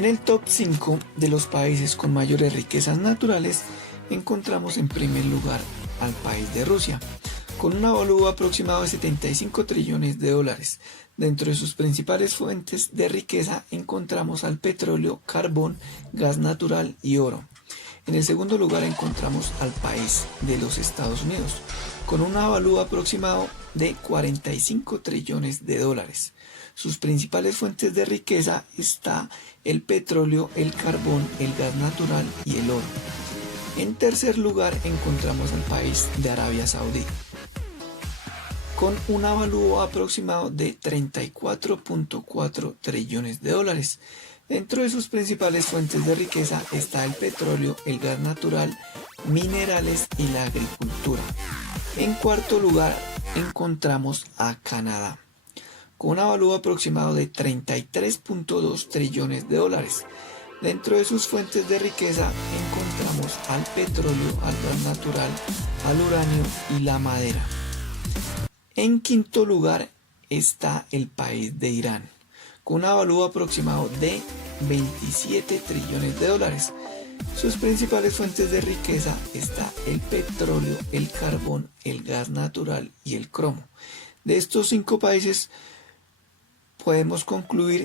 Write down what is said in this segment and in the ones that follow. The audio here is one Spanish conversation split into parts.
En el top 5 de los países con mayores riquezas naturales encontramos en primer lugar al país de Rusia, con un avalúo aproximado de 75 trillones de dólares. Dentro de sus principales fuentes de riqueza encontramos al petróleo, carbón, gas natural y oro. En el segundo lugar encontramos al país de los Estados Unidos, con un avalúo aproximado de 45 trillones de dólares. Sus principales fuentes de riqueza está el petróleo, el carbón, el gas natural y el oro. En tercer lugar encontramos al país de Arabia Saudita, con un avalúo aproximado de 34.4 trillones de dólares. Dentro de sus principales fuentes de riqueza está el petróleo, el gas natural, minerales y la agricultura. En cuarto lugar encontramos a Canadá, con un avalúo aproximado de 33.2 trillones de dólares. Dentro de sus fuentes de riqueza encontramos al petróleo, al gas natural, al uranio y la madera. En quinto lugar está el país de Irán, con un avalúo aproximado de 27 trillones de dólares. Sus principales fuentes de riqueza está el petróleo, el carbón, el gas natural y el cromo. De estos 5 países podemos concluir: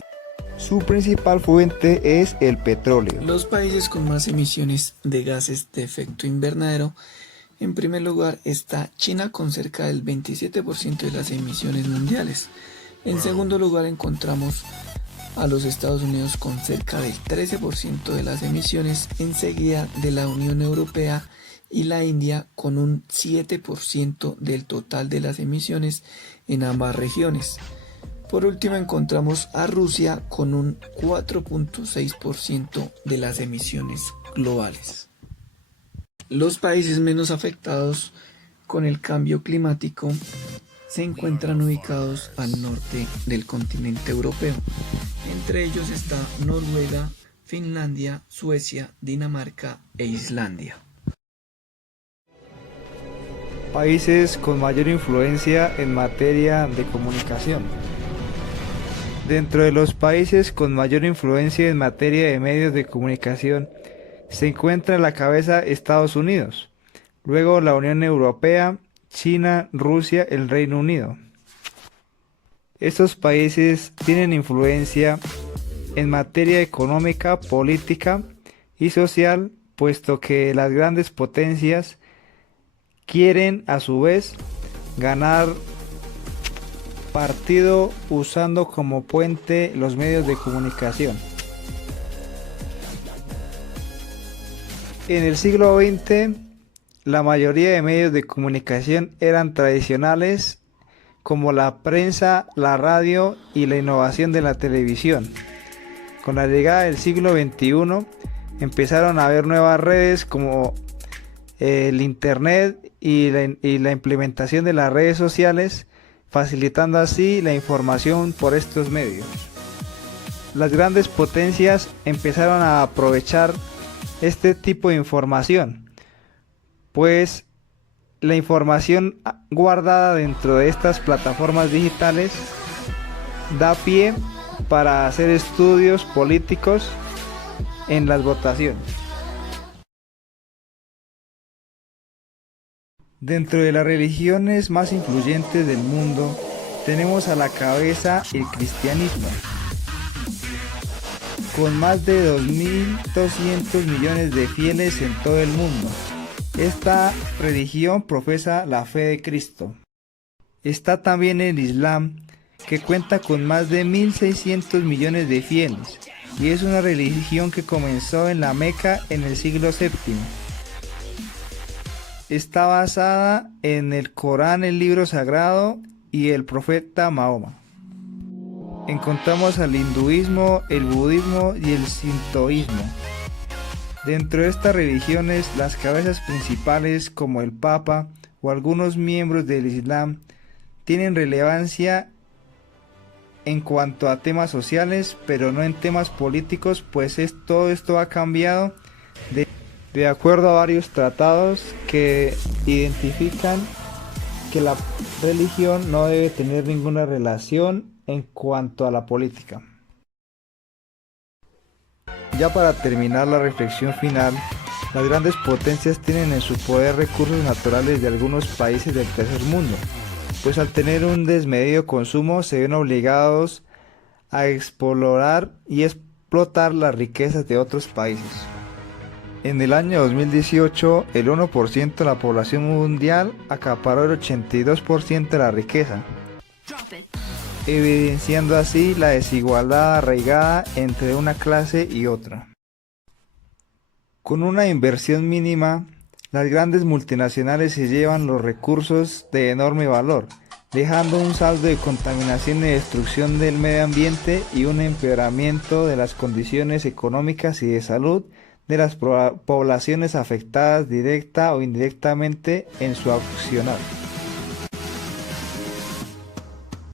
su principal fuente es el petróleo. Los países con más emisiones de gases de efecto invernadero. En primer lugar está China con cerca del 27% de las emisiones mundiales. En segundo lugar encontramos a los Estados Unidos con cerca del 13% de las emisiones, enseguida de la Unión Europea y la India con un 7% del total de las emisiones en ambas regiones. Por último encontramos a Rusia con un 4.6% de las emisiones globales. Los países menos afectados con el cambio climático se encuentran ubicados al norte del continente europeo. Entre ellos está Noruega, Finlandia, Suecia, Dinamarca e Islandia. Países con mayor influencia en materia de comunicación. Dentro de los países con mayor influencia en materia de medios de comunicación se encuentra a la cabeza Estados Unidos, luego la Unión Europea, China, Rusia, el Reino Unido. Estos países tienen influencia en materia económica, política y social, puesto que las grandes potencias quieren a su vez ganar partido usando como puente los medios de comunicación. En el siglo XX, la mayoría de medios de comunicación eran tradicionales, como la prensa, la radio y la innovación de la televisión. Con la llegada del siglo XXI, empezaron a haber nuevas redes como el Internet y la implementación de las redes sociales, facilitando así la información por estos medios. Las grandes potencias empezaron a aprovechar este tipo de información, pues la información guardada dentro de estas plataformas digitales da pie para hacer estudios políticos en las votaciones. Dentro de las religiones más influyentes del mundo tenemos a la cabeza el cristianismo, con más de 2.200 millones de fieles en todo el mundo. Esta religión profesa la fe de Cristo. Está también el Islam, que cuenta con más de 1.600 millones de fieles, y es una religión que comenzó en la Meca en el siglo VII. Está basada en el Corán, el libro sagrado, y el profeta Mahoma. Encontramos al hinduismo, el budismo y el sintoísmo. Dentro de estas religiones, las cabezas principales como el Papa o algunos miembros del Islam tienen relevancia en cuanto a temas sociales, pero no en temas políticos, pues todo esto ha cambiado de acuerdo a varios tratados que identifican que la religión no debe tener ninguna relación en cuanto a la política. Ya para terminar la reflexión final, las grandes potencias tienen en su poder recursos naturales de algunos países del tercer mundo, pues al tener un desmedido consumo se ven obligados a explorar y explotar las riquezas de otros países. En el año 2018, el 1% de la población mundial acaparó el 82% de la riqueza, evidenciando así la desigualdad arraigada entre una clase y otra. Con una inversión mínima, las grandes multinacionales se llevan los recursos de enorme valor, dejando un saldo de contaminación y destrucción del medio ambiente y un empeoramiento de las condiciones económicas y de salud de las poblaciones afectadas directa o indirectamente en su accionar.